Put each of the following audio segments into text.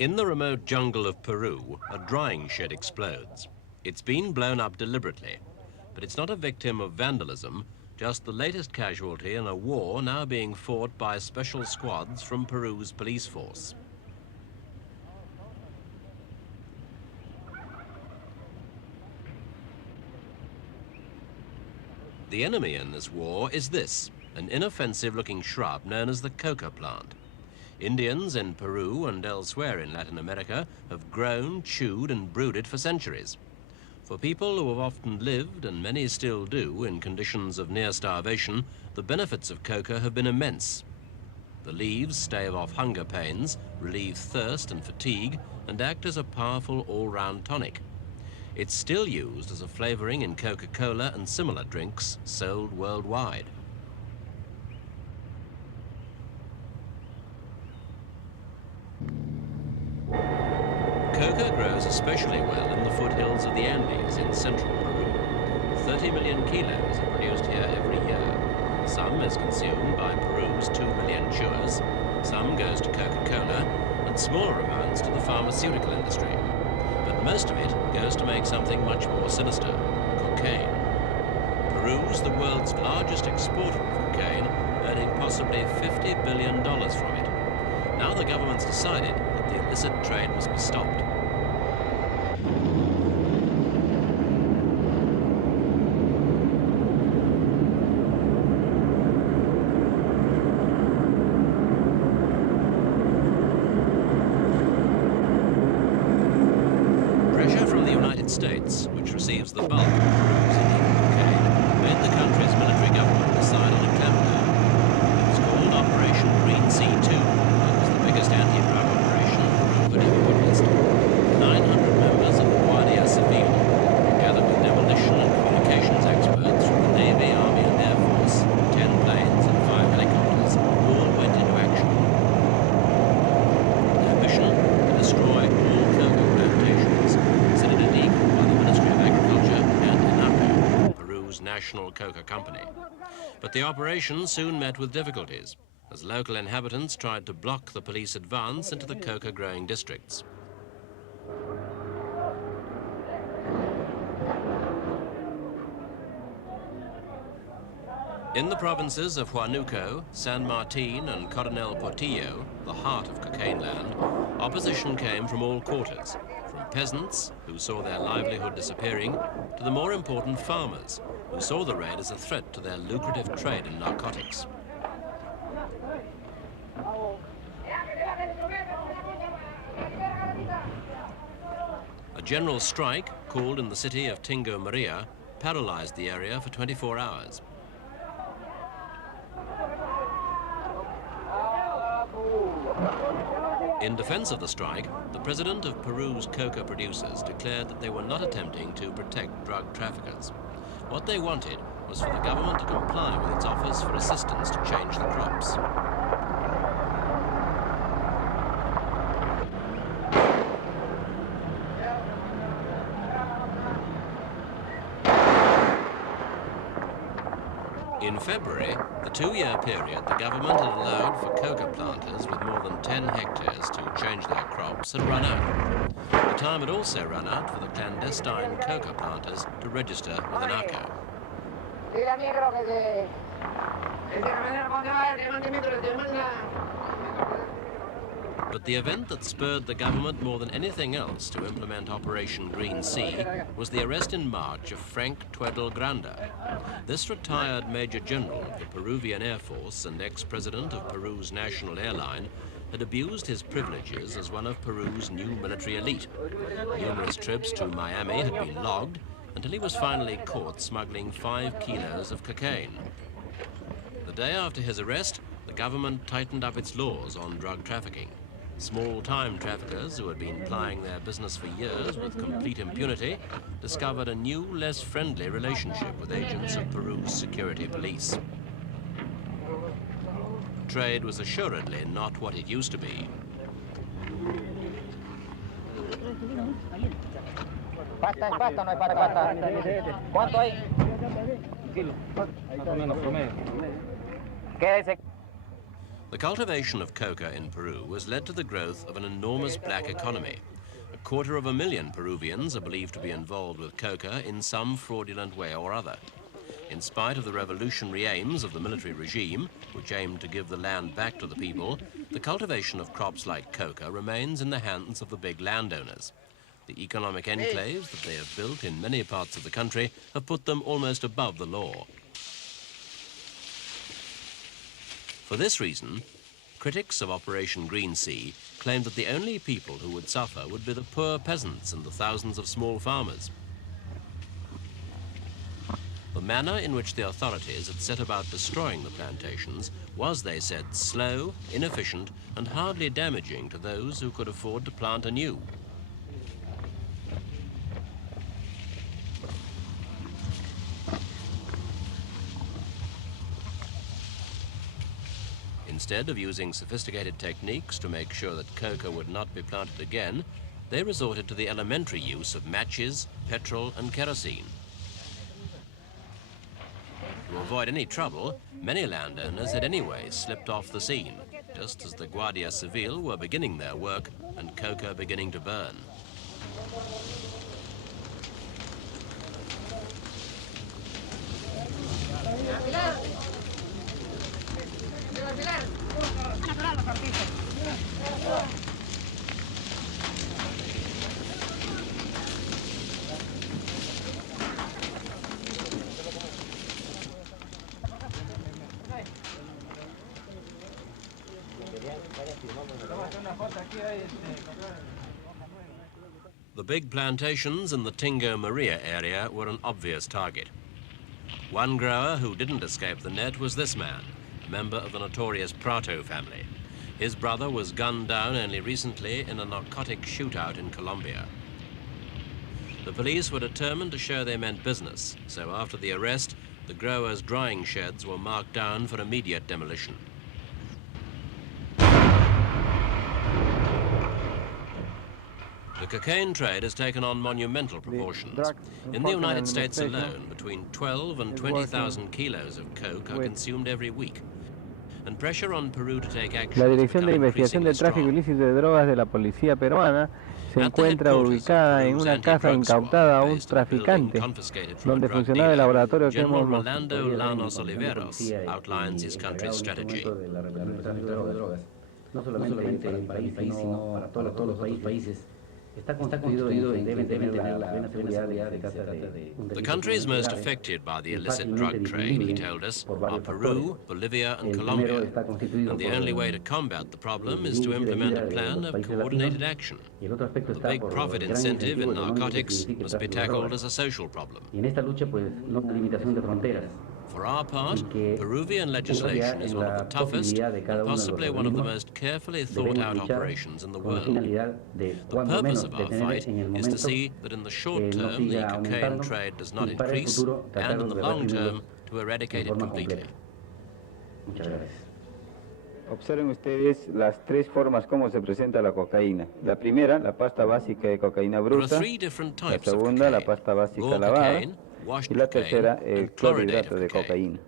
In the remote jungle of Peru, a drying shed explodes. It's been blown up deliberately, but it's not a victim of vandalism, just the latest casualty in a war now being fought by special squads from Peru's police force. The enemy in this war is this, an inoffensive-looking shrub known as the coca plant. Indians in Peru and elsewhere in Latin America have grown, chewed and brewed it for centuries. For people who have often lived, and many still do, in conditions of near starvation, the benefits of coca have been immense. The leaves stave off hunger pains, relieve thirst and fatigue, and act as a powerful all-round tonic. It's still used as a flavoring in Coca-Cola and similar drinks sold worldwide. Coca grows especially well in the foothills of the Andes in central Peru. 30 million kilos are produced here every year. Some is consumed by Peru's 2 million chewers, some goes to Coca-Cola, and smaller amounts to the pharmaceutical industry. But most of it goes to make something much more sinister, cocaine. Peru's the world's largest exporter of cocaine, earning possibly $50 billion from it. Now the government's decided that the illicit trade must be stopped. Pressure from the United States, which receives the bulk of Peru's illegal cocaine, made the country's military government decide on a clampdown. It was called Operation Verde Mar No. Anti-drug operation Peru had ever witnessed. 900 members of the Guardia Civil, together with demolition and communications experts from the Navy, Army and Air Force, 10 planes and 5 helicopters, all went into action. Their mission to destroy all coca plantations, considered illegal by the Ministry of Agriculture and INACO, Peru's national coca company. But the operation soon met with difficulties, as local inhabitants tried to block the police advance into the coca-growing districts. In the provinces of Huánuco, San Martín and Coronel Portillo, the heart of cocaine land, opposition came from all quarters, from peasants, who saw their livelihood disappearing, to the more important farmers, who saw the raid as a threat to their lucrative trade in narcotics. A general strike, called in the city of Tingo Maria, paralyzed the area for 24 hours. In defense of the strike, the president of Peru's coca producers declared that they were not attempting to protect drug traffickers. What they wanted was for the government to comply with its offers for assistance to change the crops. In February, the 2-year period the government had allowed for coca planters with more than 10 hectares to change their crops had run out. The time had also run out for the clandestine coca planters to register with INACO. But the event that spurred the government more than anything else to implement Operation Green Sea was the arrest in March of Frank Granda. This retired Major General of the Peruvian Air Force and ex-president of Peru's national airline had abused his privileges as one of Peru's new military elite. Numerous trips to Miami had been logged until he was finally caught smuggling 5 kilos of cocaine. The day after his arrest, the government tightened up its laws on drug trafficking. Small-time traffickers who had been plying their business for years with complete impunity discovered a new, less friendly relationship with agents of Peru's security police. Trade was assuredly not what it used to be. The cultivation of coca in Peru has led to the growth of an enormous black economy. 250,000 Peruvians are believed to be involved with coca in some fraudulent way or other. In spite of the revolutionary aims of the military regime, which aimed to give the land back to the people, the cultivation of crops like coca remains in the hands of the big landowners. The economic enclaves that they have built in many parts of the country have put them almost above the law. For this reason, critics of Operation Green Sea claim that the only people who would suffer would be the poor peasants and the thousands of small farmers. The manner in which the authorities had set about destroying the plantations was, they said, slow, inefficient, and hardly damaging to those who could afford to plant anew. Instead of using sophisticated techniques to make sure that coca would not be planted again, they resorted to the elementary use of matches, petrol, and kerosene. To avoid any trouble, many landowners had anyway slipped off the scene, just as the Guardia Civil were beginning their work and coca beginning to burn. The big plantations in the Tingo Maria area were an obvious target. One grower who didn't escape the net was this man, a member of the notorious Prato family. His brother was gunned down only recently in a narcotic shootout in Colombia. The police were determined to show they meant business, so after the arrest, the growers' drying sheds were marked down for immediate demolition. The cocaine trade has taken on monumental proportions. In the United States alone, between 12 and 20,000 kilos of coke are consumed every week. And pressure on Peru to take action La Dirección de Investigación del Tráfico Ilícito de Drogas de la Policía Peruana se encuentra ubicada en una casa incautada a un traficante, donde funcionaba el laboratorio que hemos Rolando Llanos Oliveros outlines his country's strategy. No solamente para mi país, sino para todos los otros países. The countries most affected by the illicit drug trade, he told us, are Peru, Bolivia and Colombia. And the only way to combat the problem is to implement a plan of coordinated action. The big profit incentive in narcotics must be tackled as a social problem. For our part, Peruvian legislation is one of the toughest and possibly one of the most carefully thought out operations in the world. The purpose of our fight is to see that in the short term the cocaine trade does not increase, and in the long term to eradicate it completely. Observen ustedes las tres formas como se presenta la cocaína. La primera, la pasta básica de cocaína bruta. La segunda, la pasta básica lavada. Y la tercera, el clorhidrato de cocaína.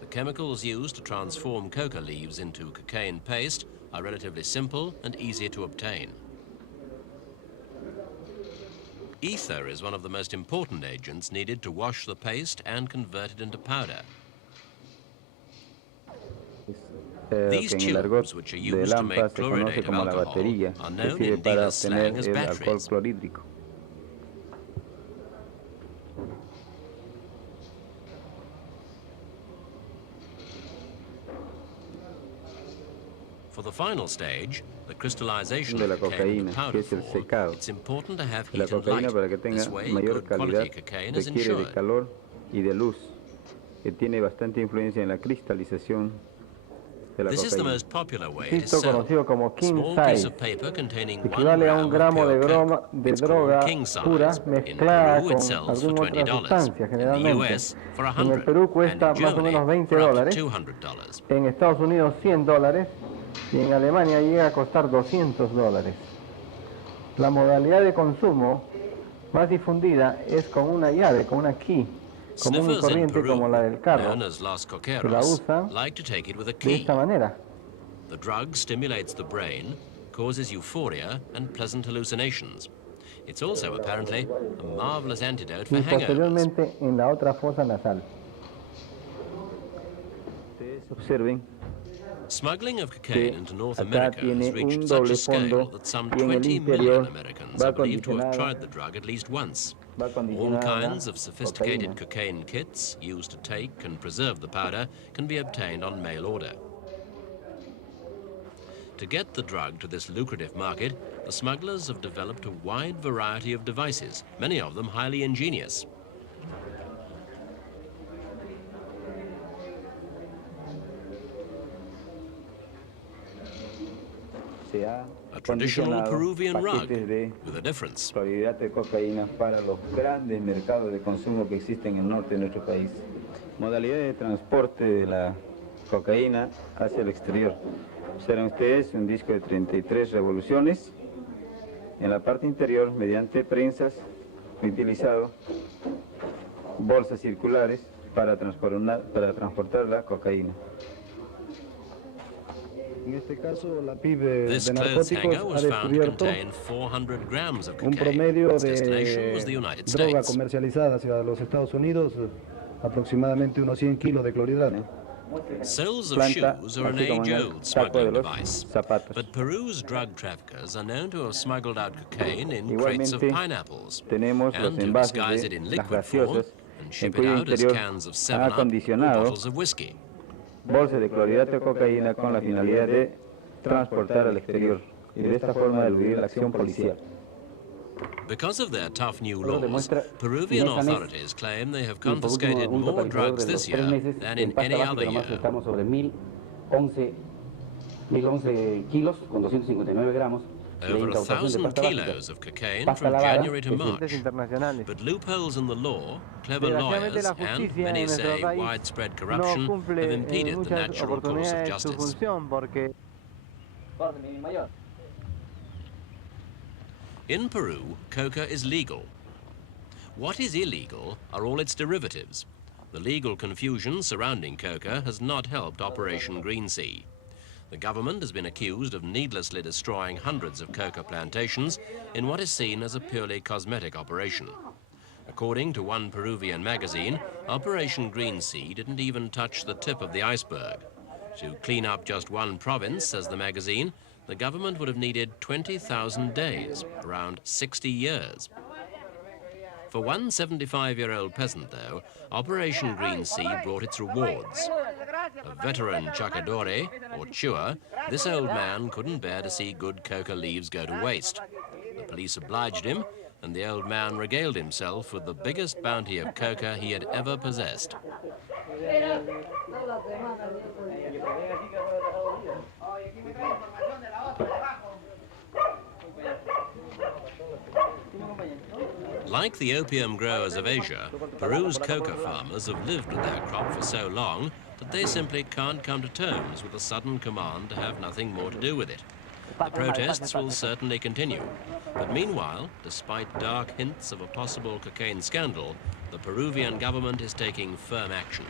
The chemicals used to transform coca leaves into cocaine paste are relatively simple and easy to obtain. Ether is one of the most important agents needed to wash the paste and convert it into powder. These tubes, which are used to make chlorinated alcohol, are known in dealer's slang as batteries. For the final stage, the crystallization of cocaine into powder form, it's important to have heat and light. This way, good quality cocaine is ensured. Calor y de luz, que tiene bastante influencia en la cristalización. This is the most popular way it is sold. Conocido como A small piece of paper containing 1 equivale a un gramo de droga king size. pura In mezclada Peru, con it sells for alguna otra $20. sustancia, In the generalmente. US, for En el $100. Perú cuesta And in más o Germany, menos $20, for up to $200. en Estados Unidos $100 y en Alemania llega a costar $200. La modalidad de consumo más difundida es con una llave, con una key, Sniffers in Peru, known as los coqueros, like to take it with a key. The drug stimulates the brain, causes euphoria and pleasant hallucinations. It's also apparently a marvelous antidote for hangovers. Smuggling of cocaine into North America has reached such a scale that some 20 million Americans are believed to have tried the drug at least once. All kinds of sophisticated cocaine kits used to take and preserve the powder can be obtained on mail order. To get the drug to this lucrative market, the smugglers have developed a wide variety of devices, many of them highly ingenious. A traditional Peruvian rug, with a difference. De cocaína para los grandes mercados de consumo que existen en el norte de nuestro país. Modalidad de transporte de la cocaína hacia el exterior. Observen ustedes un disco de 33 revoluciones. En la parte interior, mediante prensas, utilizado bolsas circulares para transportar la cocaína. This clothes hanger was found to contain 400 grams of cocaine. Its destination was the United States. Soles of shoes are an age-old smuggling device, but Peru's drug traffickers are known to have smuggled out cocaine in crates of pineapples, and to disguise it in liquid form and ship it out as cans of 7-Up or bottles of whiskey. Bolsas de clorhidrato de cocaína con la finalidad de transportar al exterior y de esta forma eludir la acción policial. Because of their tough new laws, Peruvian authorities claim they have confiscated more drugs this year than in any other year. Over 1,000 kilos of cocaine from January to March. But loopholes in the law, clever lawyers, and, many say, widespread corruption have impeded the natural course of justice. In Peru, coca is legal. What is illegal are all its derivatives. The legal confusion surrounding coca has not helped Operation Green Sea. The government has been accused of needlessly destroying hundreds of coca plantations in what is seen as a purely cosmetic operation. According to one Peruvian magazine, Operation Green Sea didn't even touch the tip of the iceberg. To clean up just one province, says the magazine, the government would have needed 20,000 days, around 60 years. For one 75-year-old peasant, though, Operation Green Sea brought its rewards. A veteran chacadore, or chewer, this old man couldn't bear to see good coca leaves go to waste. The police obliged him, and the old man regaled himself with the biggest bounty of coca he had ever possessed. Like the opium growers of Asia, Peru's coca farmers have lived with their crop for so long that they simply can't come to terms with a sudden command to have nothing more to do with it. The protests will certainly continue. But meanwhile, despite dark hints of a possible cocaine scandal, the Peruvian government is taking firm action.